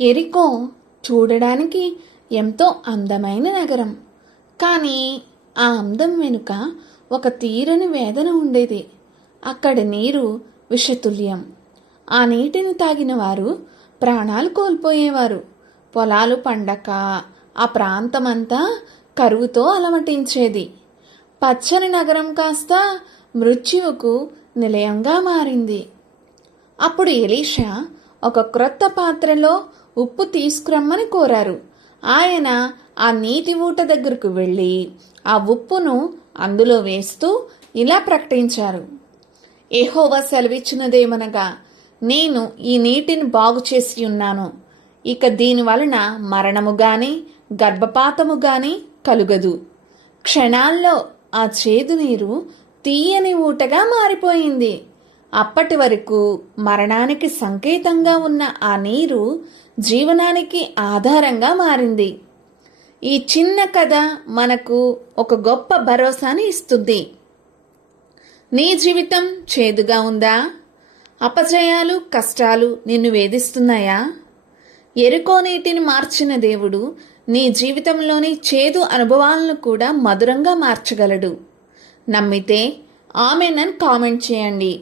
ఎరికో చూడడానికి ఎంతో అందమైన నగరం. కానీ ఆ అందం వెనుక ఒక తీరని వేదన ఉండేది. అక్కడి నీరు విషతుల్యం. ఆ నీటిని తాగిన వారు ప్రాణాలు కోల్పోయేవారు. పొలాలు పండక ఆ ప్రాంతమంతా కరువుతో అలమటించేది. పచ్చని నగరం కాస్త మృత్యువుకు నిలయంగా మారింది. అప్పుడు ఎలీషా ఒక క్రొత్త పాత్రలో ఉప్పు తీసుకురమ్మని కోరారు. ఆయన ఆ నీటి ఊట దగ్గరకు వెళ్ళి ఆ ఉప్పును అందులో వేస్తూ ఇలా ప్రకటించారు: యెహోవా సెలవిచ్చినదేమనగా, నేను ఈ నీటిని బాగు చేసి ఉన్నాను. ఇక దీని వలన మరణము గాని గర్భపాతము గాని కలుగదు. క్షణాల్లో ఆ చేదు నీరు తీయని ఊటగా మారిపోయింది. అప్పటి వరకు మరణానికి సంకేతంగా ఉన్న ఆ నీరు జీవనానికి ఆధారంగా మారింది. ఈ చిన్న కథ మనకు ఒక గొప్ప భరోసాని ఇస్తుంది. నీ జీవితం చేదుగా ఉందా? అపజయాలు, కష్టాలు నిన్ను వేధిస్తున్నాయా? ఎరుకో నీటిని మార్చిన దేవుడు నీ జీవితంలోని చేదు అనుభవాలను కూడా మధురంగా మార్చగలడు. నమ్మితే ఆమెనని కామెంట్ చేయండి.